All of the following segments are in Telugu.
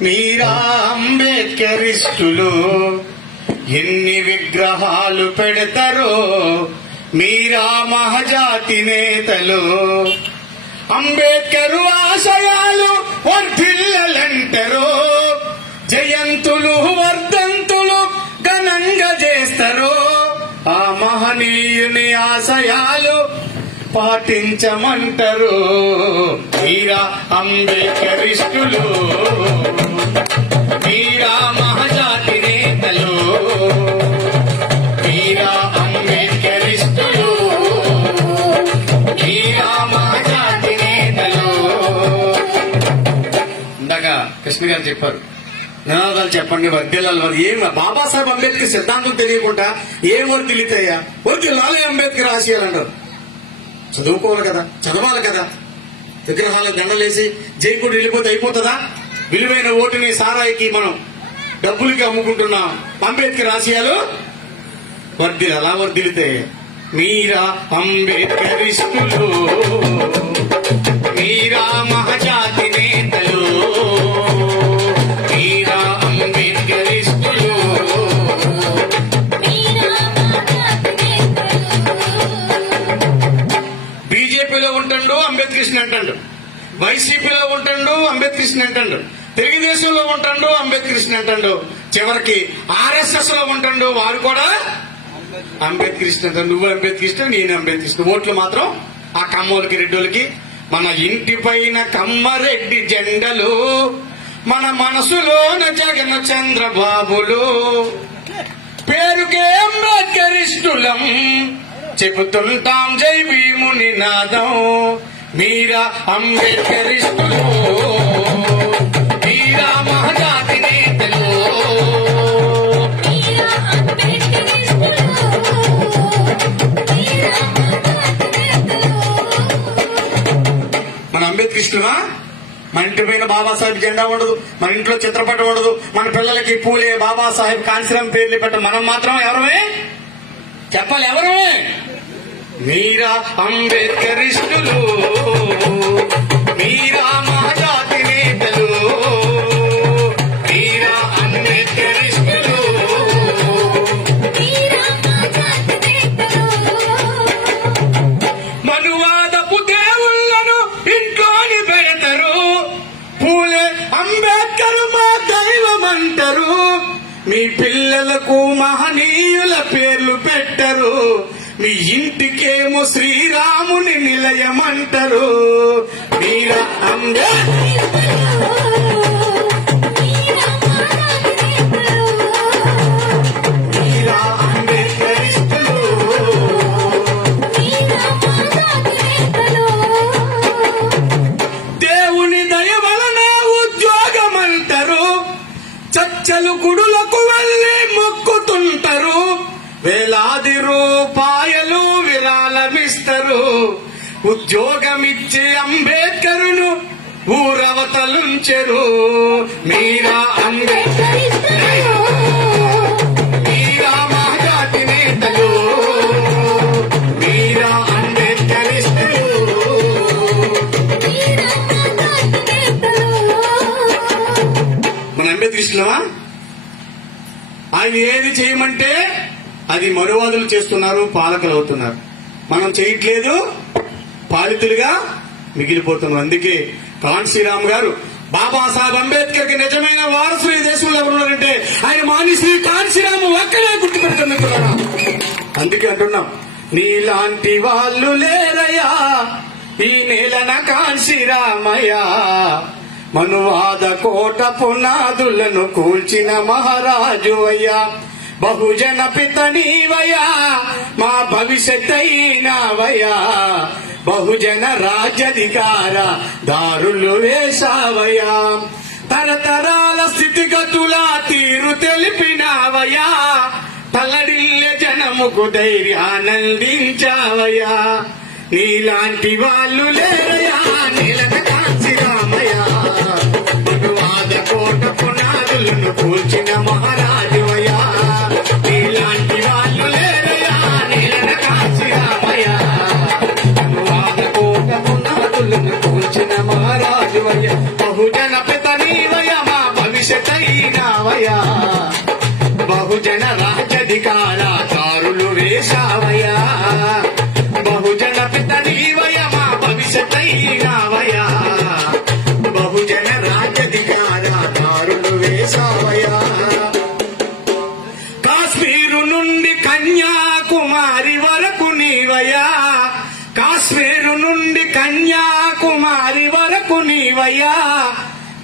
మీరా అంబేద్కరిస్టులు ఎన్ని విగ్రహాలు పెడతారో మీరా మహజాతి నేతలు. అంబేద్కర్ ఆశయాలు వర్ధిల్లలంటారు జయంతులు వర్ధంతులు ఘనంగా చేస్తారు ఆ మహనీయుని ఆశయాలు పాటించమంటారు. మీరా అంబేద్కరిస్టులు మీరా మహజాతి నేతలు. మీరా అంబేద్కరిస్టులు మీరా మహజాతి నేతలు. ఇందాక కృష్ణ గారు చెప్పారు. నినాదాలు చెప్పండి వర్దిల్లాలి వారు ఏం బాబాసాహెబ్ అంబేద్కర్ సిద్ధాంతం తెలియకుండా ఏం వర్దిల్లితాయా వర్దిల్లాలి అంబేద్కర్ ఆశయాలంటారు చదువుకోవాలి కదా చదవాలి కదా. విగ్రహాల దండలేసి జైకుడు వెళ్ళిపోతే అయిపోతుందా? విలువైన ఓటుని సారాయికి మనం డబ్బులకి అమ్ముకుంటున్నాం అంబేద్కర్ ఆశయాలు వర్దిలు అలా వర్దిలితే మీరా అంబేద్కరిస్టులు మీరా మహజాతి కృష్ణ అంటాడు. తెలుగుదేశంలో ఉంటాడు అంబేద్కృష్ణ అంటాడు. చివరికి ఆర్ఎస్ఎస్లో ఉంటాడు వారు కూడా? అంబేద్కృష్ణ అంటాడు నువ్వు అంబేద్కృష్ణ నేను అంబేద్కృష్ణ ఓట్లు మాత్రం ఆ కమ్మోళ్ళకి రెడ్డోలకి మన ఇంటి పైన కమ్మరెడ్డి జెండలు మన మనసులోన జగన్ చంద్రబాబులు. పేరుకే అంబేద్కరిష్ఠులం చెబుతుంటాం జై భీముని నాదం. మీరా అంబేద్కరిష్ఠులు బాబాసాహెబ్ జెండా ఉండదు మన ఇంట్లో చిత్రపటం ఉండదు మన పిల్లలకి పూలే బాబాసాహెబ్ కాంశీరామ్ పేర్లు పెట్టం మనం మాత్రం ఎవరమే? చెప్పాలి ఎవరమే? మీరా అంబేద్కరిస్టులు మీ పిల్లలకు మహనీయుల పేర్లు పెట్టరు. మీ ఇంటికేమో శ్రీరాముని నిలయమంటారు. మీరా అంబేద్కర్. విరాళమిస్తారు ఉద్యోగమిచ్చే అంబేద్కరును ఊరవతలుంచెరు. మీరా అంబేద్కర్ అంబేద్కరిస్తున్నావా? ఆయన ఏది చేయమంటే అది మరువాదులు చేస్తున్నారు పాలకులు అవుతున్నారు. మనం చేయట్లేదు. పాలితులుగా మిగిలిపోతున్నాం అందుకే కాన్సీరామ్ గారు బాబాసాహెబ్ అంబేద్కర్కి నిజమైన వారసులు ఈ దేశంలో ఉన్నారంటే ఆయన మానిశ్రీ కాన్సీరామ్ ఒక్కడే గుర్తుపెడుతున్నారు అందుకే అంటున్నాం నీలాంటి వాళ్ళు లేరయ్యా ఈ నేలన కాన్సీరామయ్యా మనువాద కోట పునాదులను కూల్చిన మహారాజు అయ్యా. బహుజన పిత నీవయ్యా మా భవిష్యత్తైనవయా బహుజన రాజ్యధికార దారులు వేశావయ్యా. తరతరాల స్థితిగతుల తీరు తెలిపినావయ్యా. తల్లడిల్లె జనముకు ధైర్యానందించావయా నీలాంటి వాళ్ళు లేరయా రాజధికారాలు వేశావయా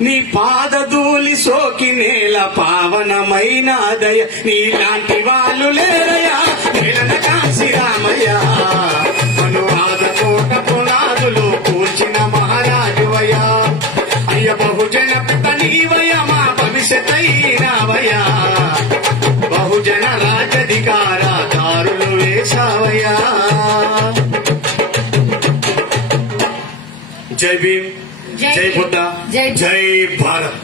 నీ పాదధూళి సోకి నేల పావనమైన దయ. నీలాంటి వాళ్ళు లేరయా నేలన కాశీ రామయ్య. అనువాద కోట పునాదులు కూర్చిన మహారాజువయ్యా. అయ్య బహుజన పితనీవయ మా భవిష్యత్ బహుజన రాజధికార దారులు వేశావయ్యా. జై భీమ్. జై జై బుద్ధ జై జై భారత్